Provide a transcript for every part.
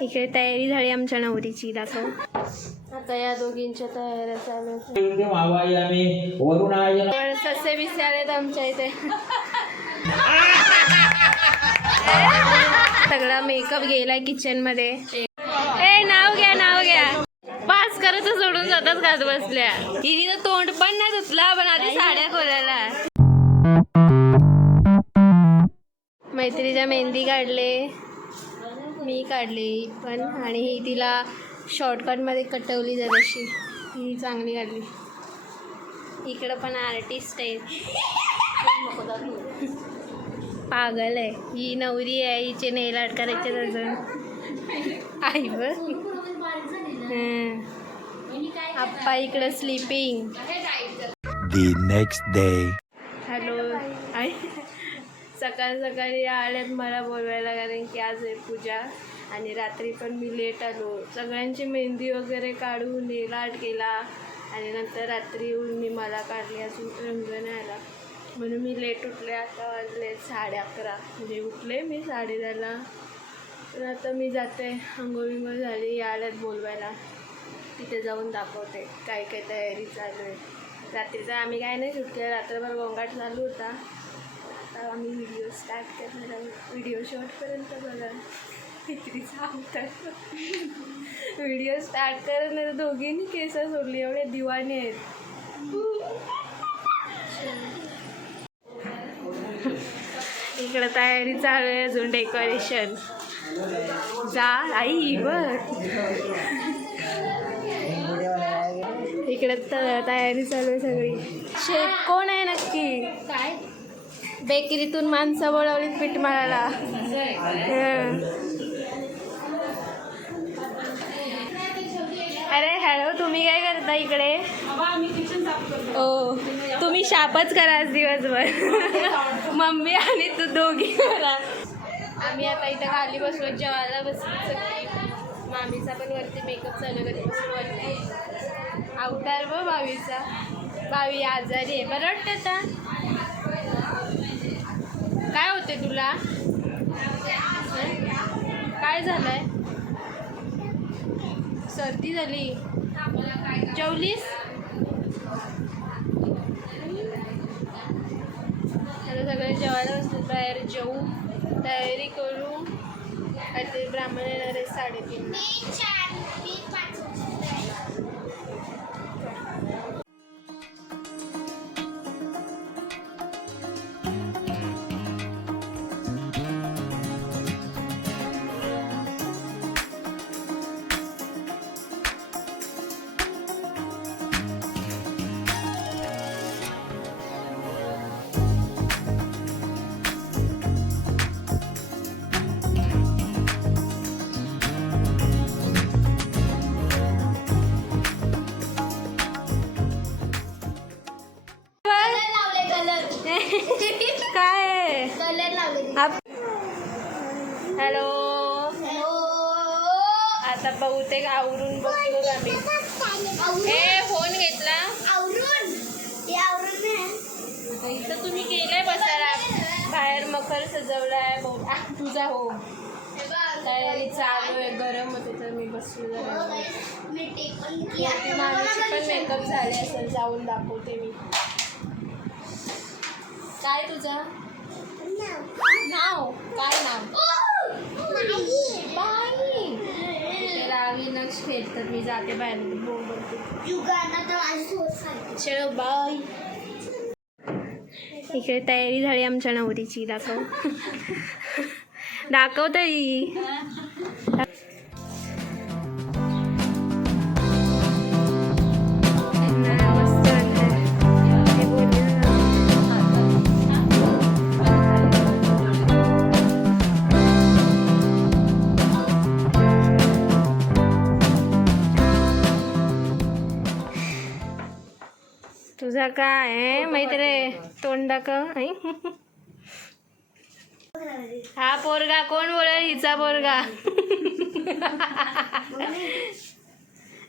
इकडे तयारी झाली आमच्या नवरीची, दाखव. आता या दोघींच्या तयाऱ्या चालू ससे बिसे आलेत आमच्या इथे. सगळा मेकअप गेलाय किचन मध्ये. ए नाव घ्या पास करत सोडून स्वतःच खात बसल्या. हिने तर तोंड पण नाही धुतला, पण आधी साड्या खोलायला. मैत्रीच्या मेहंदी काढले, मी काढली पण, आणि ही तिला शॉर्टकट मध्ये कटवली जराशी, ही चांगली काढली. इकडं पण आर्टिस्ट आहे, पागल आहे ही. नवरी आहे, हिचे नेल आर्ट करायचे अजून. आई बर आप्पा इकडं sleeping. The next day. Hello. आई सकाळी आल्यात मला बोलवायला, कारण की आज आहे पूजा. आणि रात्री पण मी लेट आलो. सगळ्यांची मेहंदी वगैरे काढून नेल आर्ट केला, आणि नंतर रात्री येऊन मी मला काढली, अजून रंग नाही आला, म्हणून मी लेट उठले. आता वाजले 11:30, म्हणजे उठले मी 10:30ला. तर आता मी जाते, आंघोळ झाली, आल्यात बोलवायला. तिथे जाऊन दाखवते काय काय तयारी चालू आहे. रात्रीचा आम्ही काय नाही शूट केलं, रात्रभर गोंगाट चालू होता. आता आम्ही व्हिडिओ स्टार्ट करणार आहोत. व्हिडिओ शॉर्टपर्यंत बघा. तिकडीचा आवतात व्हिडिओ स्टार्ट करत नाही तर दोघींनी केस सोडली, एवढे दिवाने आहेत. इकडं तयारी चालू आहे, अजून डेकोरेशन. जा आई बघ. इकडे तयारी चालू आहे सगळी. शेफ कोण आहे नक्की? काय बेकरीतून माणसं बोलावलीत पीठ मळायला. अरे हॅलो, तुम्ही काय करता इकडे? ओ तुम्ही शापच करा आज दिवसभर. मम्मी आणि तू दोघी करा. आम्ही आता इथं खाली बसलो, जेवायला बसलो सगळी. मामीचा पण वरती मेकअप चालू करत बसलो वरती. अवतार व भावीचा. भावी आजारी आहे, बरं वाटतं आता? काय होते तुला? काय झालंय? सर्दी झाली. जेवलीस? आता सगळे जेवायला बसले, तयारी करू. काहीतरी ब्राह्मण येणार आहे 3:30. काय हॅलो. आता बहुतेक आवरून बसलो आम्ही. हे फोन घेतला इथं तुम्ही केलंय बसायला. बाहेर मखर सजवलाय तुझा. हो तयारी चालू आहे, गरम होते तर मी बसलो जरा. मामीची पण मेकअप झाले असेल, जाऊन दाखवते मी. काय तुझं नाव? काय नाव? रावी नक्ष खेळतात. मी जाते बाहेर, चलो बाय. इकडे तयारी झाली आमच्या नवरीची, दाखव. दाखव तरी. तुझा काय आहे मैत्रे? तोंड दाखव. हा पोरगा कोण बोलेल? हिचा पोरगा.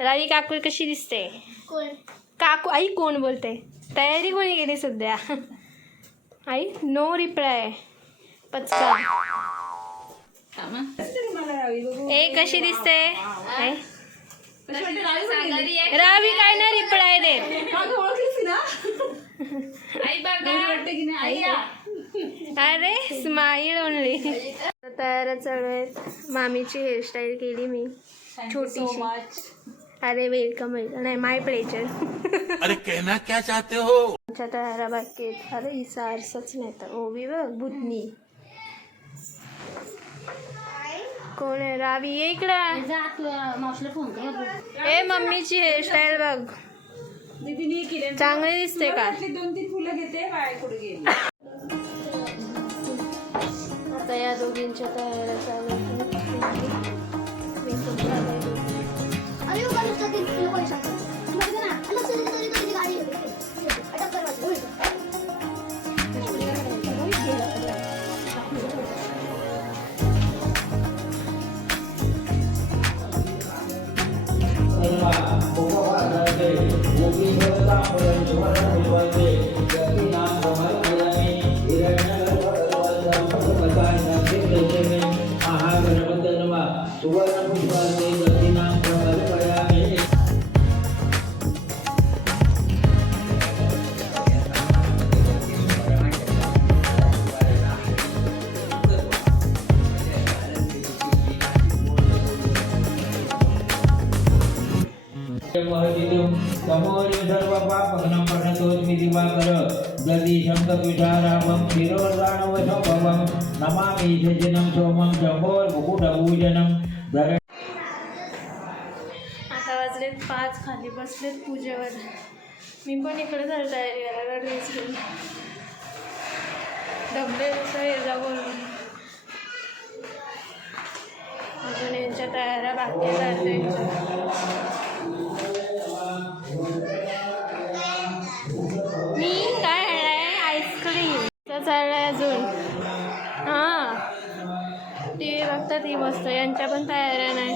रावी काकू कशी दिसते? काकू आई कोण बोलते? तयारी कोणी केली सध्या? I know reply. पचका मला रावी ए कशी दिसते ए? रावी काय ना रिप्लाय देत अरे स्माईल ओनली. तयार चालू आहेत. मामीची हेअरस्टाईल केली मी छोटीशी. अरे वेलकम वेलकम नाही माय प्लेजर. अरे कहना क्या चाहते हो? आमच्या तयारा बाकी आहेत. अरे हिचा आरसाच नाही तर ओबी बघ बुधनी. कोण आहे रावी ये इकडं. ए मम्मीची हेअरस्टाईल बघ चांगली दिसते का? 2-3 फुलं घेते बायकडे गेली. आता या दोघींच्या तयाऱ्या चालू मेकअप झालाय. अरे वो गाड़ी उसका दिन किलो पैसा समझ गए ना अलग से तो गाड़ी है अटक करवा दो सर्व पापघ्नं प्रणतोऽस्मि दिवाकर जति शङ्खपीठारामं क्षीरोदानवशोभवं नमामि सज्जनं सोमं जम्बोर्मुकुटपूजनं धर. आता वाजलेत 5 खाली बसलेत पूजेवर. मी पण इकडे झालं तयारी करायला ड्रेस घेऊन डबले जसं हे जाऊन अजून यांच्या तयाऱ्या बाकी झाल्या. मी काय आहे आईस्क्रीम तर चाललंय अजून. हां टी व्ही बघता ती मस्त. यांच्या पण तयाऱ्या नाही.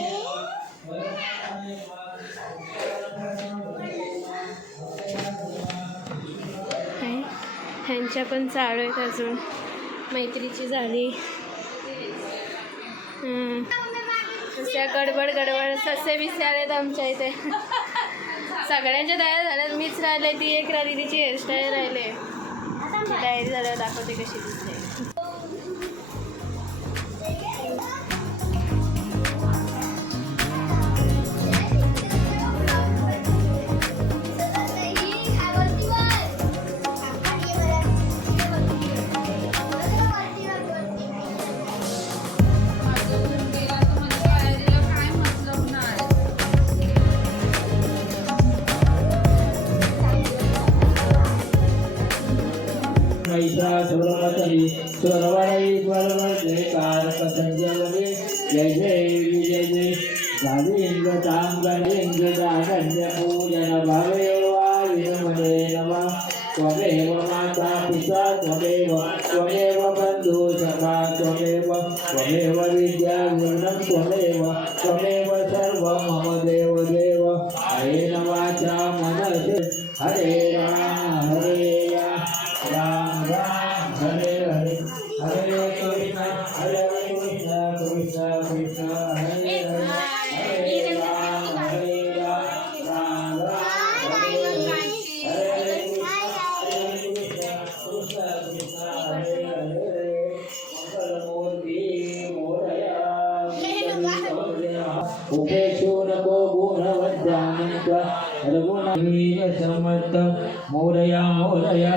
ह्यांच्या पण चालू आहेत अजून. मैत्रीची झाली. त्या गडबड ससे बिसे आलेत आमच्या इथे. सगळ्यांच्या तयार झाल्यात. मीच राहिले. ती एक राहिली तिची हेअरस्टाईल राहिले. तयारी झाल्यावर दाखवते कशी दिसते. जय जय विजय जय गाविंद्र तांगलिंग दागन्य पूजन भवेवा विनमने नमः. त्वमेव माता पिता त्वमेव बन्धु सखा त्वमेव विद्या गुणं त्वमेव सर्वं मम देव देव. हरेण वाचा मनसे हरे राम राम राम हरे हरे हरे कृष्ण हरे कृष्ण कृष्ण कृष्ण हरे हरे हरे राम राम राम हरे हरे कृष्ण कृष्ण हरे हरे. मंगलमूर्ति मोरया उपेक्षुनको गुणवज्जानन्त रघुनाथीय समर्थ मोरया मोरया.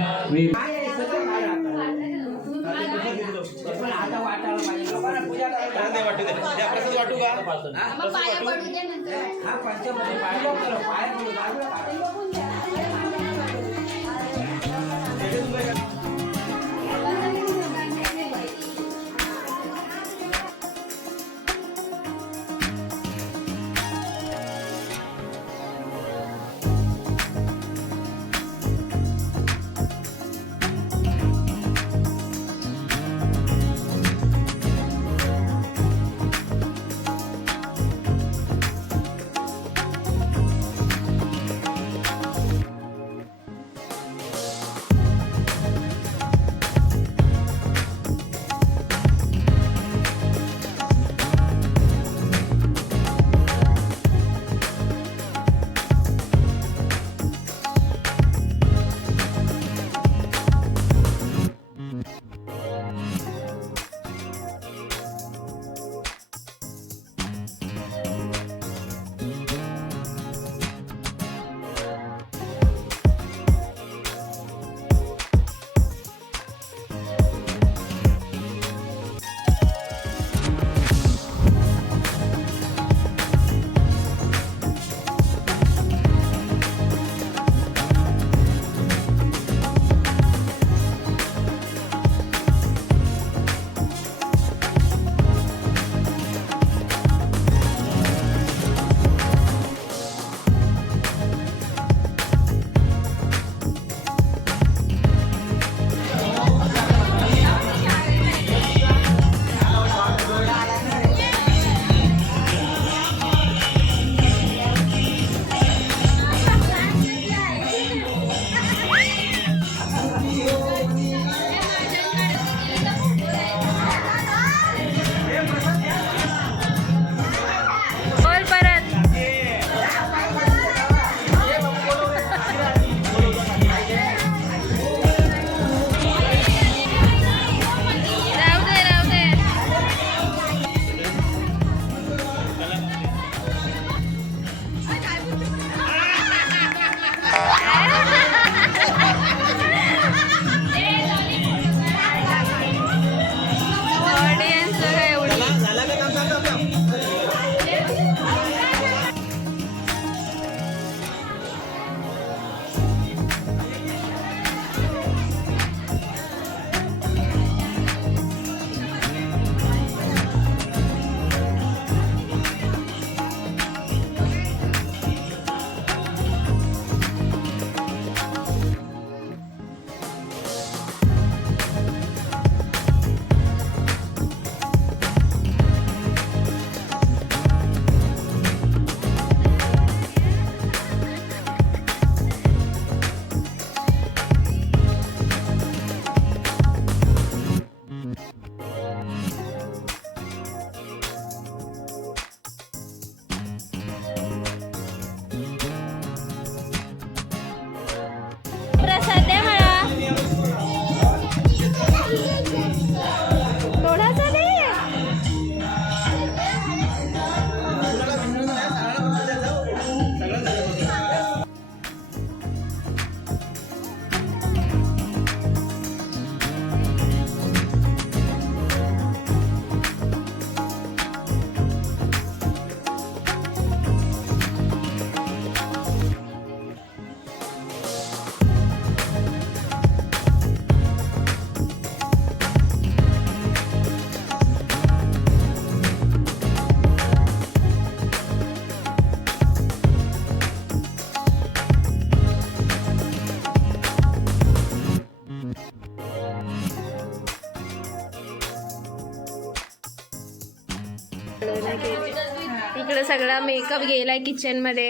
इकडे सगळा मेकअप गेलाय किचन मध्ये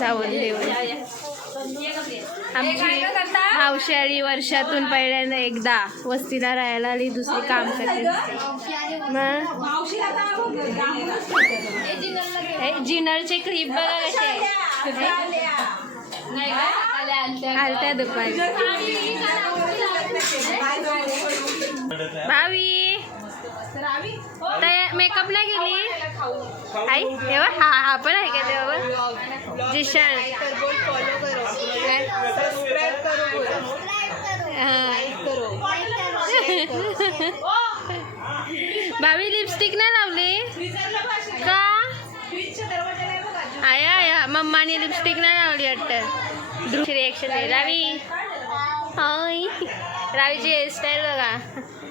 जाऊन देऊन. आमची मावशी आणि वर्षातून पहिल्यांदा एकदा वस्तीला राहायला आली, दुसरी काम करते. मग जिनरचे क्लिप बघा कसे आलत्या दुपारी. भावी मेकअप नाही केली आई तेव्हा. हा पण आहे का तेव्हा जिशान. भावी लिपस्टिक नाही लावली का? आया मम्माने लिपस्टिक नाही लावली वाटतं. रिएक्शन आहे रावी. हाय रावीची हेअरस्टाईल बघा.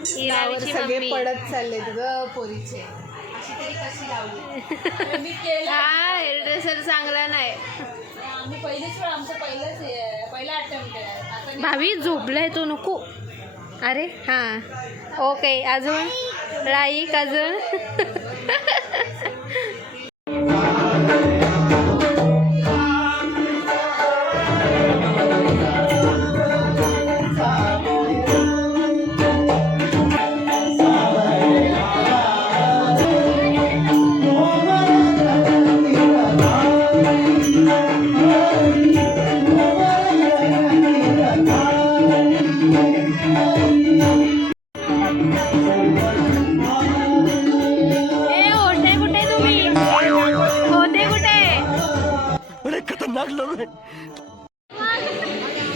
ही रावीची मम्मी. पडत चालले ग पोरीचे. हा हेअरड्रेसर चांगला नाही. भावी झोपलाय तो नको. अरे हां ओके. अजून लाईक अजून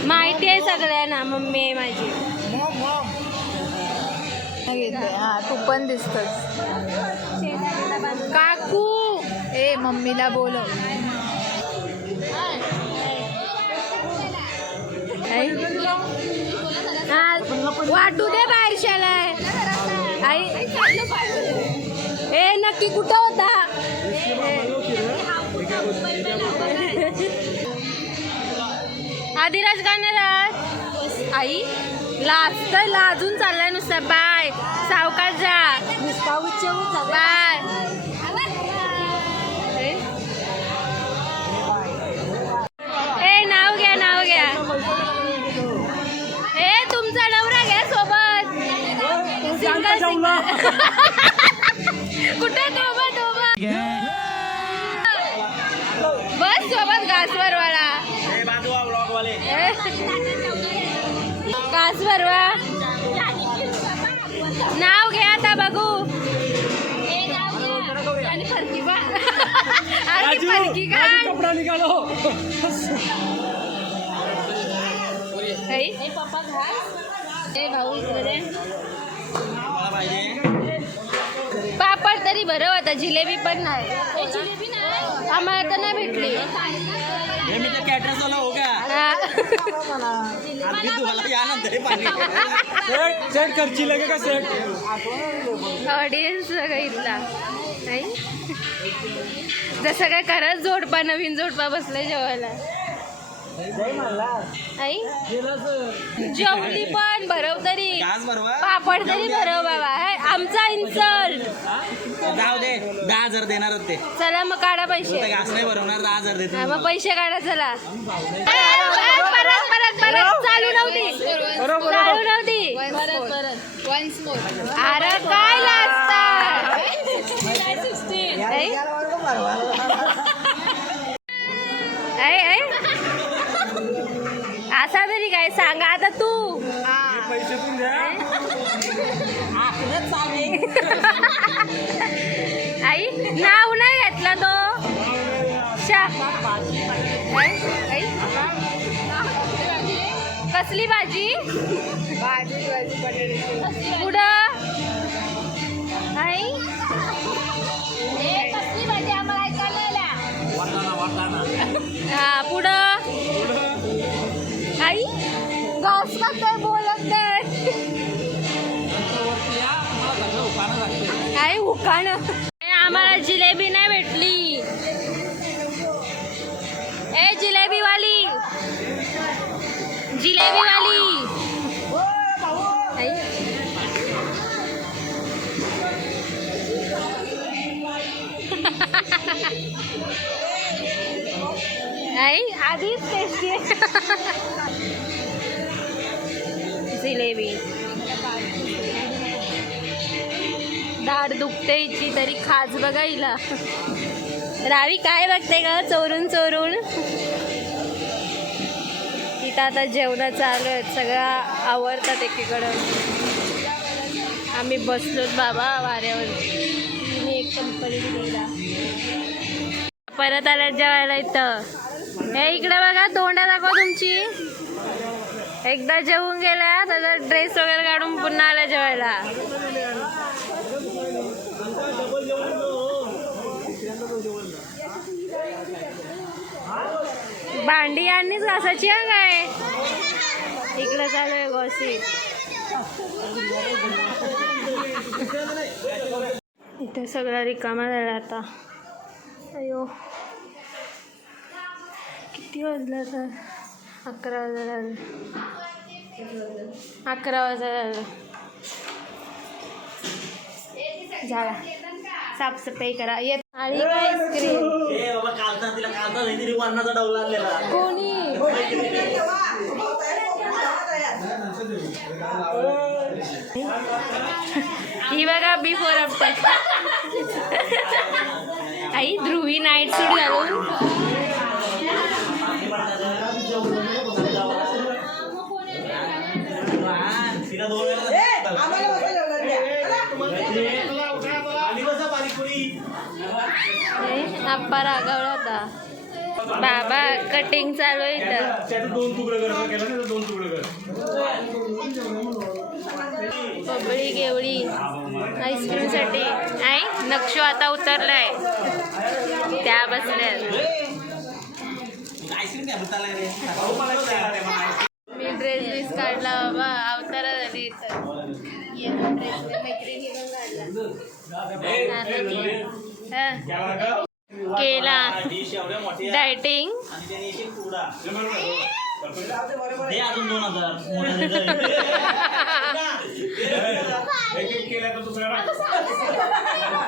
माहिती आहे सगळ्यांना. मम्मी आहे माझी. तू पण दिसतोस काकू. ए मम्मीला बोलव. वाटू दे बाहेरशाला. आई ए नक्की कुठं होता? आदिराज गाणं आई लाजून चाललाय नुसता. बाय सावकाश जा. बाय. ए नाव घ्या. ए तुमचा नवरा घ्या सोबत. कुठे दोबा बस सोबत घासवर वाला. घास भरवा. नाव घ्या आता बघू. फरकी का कपडा निकालो. पप्पा भाऊ पापड तरी बरं होता. जिलेबी पण नाही. आम्हाला तर नाही भेटली. ऑडियन्स इथला जसं काय खरंच जोडपा नवीन जोडपा बसलाय जेवायला. आई जेवली पण भरव तरी पापड तरी भरव बाबा. आमचा इन्सल्ट. जाऊ दे 10,000 देणार होते. चला मग काढा पैसे. घास नाही भरवणार 10,000 देते. मग पैसे काढा चला. परत चालू नव्हती. अरे काय लाजतात. असा तरी काय सांगा आता तू. आई नाव नाही घेतला तो. कसली भाजी? पुढं आई कसली भाजी आम्हाला ऐकायला. हा पुढं आई घास काय बोलत नाही. आई उखाणं. आम्हाला जिलेबी नाही भेटली. ए जिलेबी वाली. आई आधीच टेस्टी जिलेबी. दाढ दुखते हिची तरी खाज बघा हिला. रावी काय बघते ग चोरून चोरून. इथं आता जेवण चालू आहेत, सगळं आवरतात एकीकडं. आम्ही बसलोच बाबा वाऱ्यावर. तिने एक कंपनी दिला. परत आल्या जेवायला इथं. हे इकडे बघा तोंडा दाखवा तुमची. एकदा जेवून गेल्या त्याचा ड्रेस वगैरे काढून पुन्हा आल्या जेवायला. भांडी आणलीच घासाची आहे काय. इकडं चालू आहे गॉसिप. इथे सगळा रिकामा झाला आता. अयो किती वाजला तर 11 वाजता. 11 वाजता झाला. साफसफाई करा येत. आणि आईस्क्रीम कोणी ही बघा बिफोर आफ्टर. आई ध्रुवी नाईट सूट घालून. आप्पा रागावला होता. बाबा कटिंग चालू आहे इथं. बबळी गेवळी आईस्क्रीम साठी. आई नक्षो आता उतरलाय. त्या बसल्या. मी ड्रेस बीस काढला बाबा. अवतारा झाली इथं. मैत्रिणी घेऊन काढला. केला डायटिंग.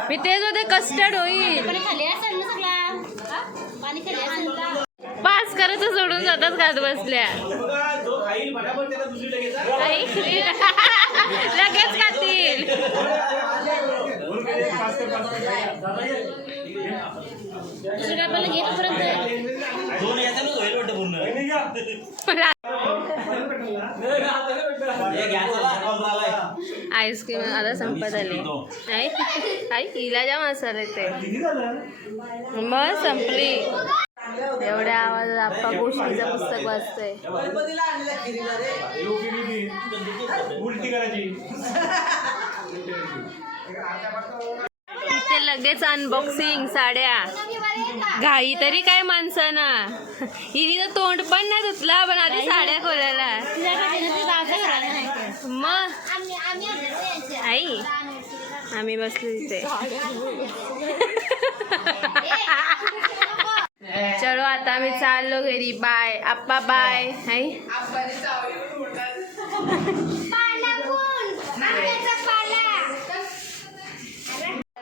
मी तेच होते कस्टर्ड होईल. पास करायचं सोडून स्वतःच खात बसल्या. लगेच खातील. आईस्क्रीम आता संपत आली. आई आई हिला ज्या मसाला येते मग संपली. एवढ्या आवाजात आप्पा गोष्टीचं पुस्तक वाचतोय. इथे लगेच अनबॉक्सिंग साड्या. घाई तरी काय माणसाना. हिने तर तोंड पण नाही धुतला पण आधी साड्या खोलायला. मग आई आम्ही बसलो तिथे. चलो आता आम्ही चाललो घरी. बाय आप्पा बाय. आई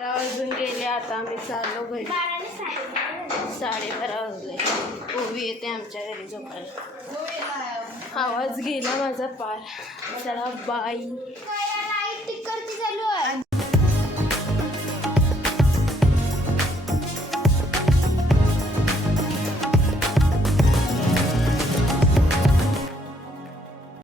वाजून गेले. आता आम्ही चाललो घरी. 12:30 वाजले. ओवी येते आमच्या घरी झोपायला. आवाज गेला माझा पार. चला बाय.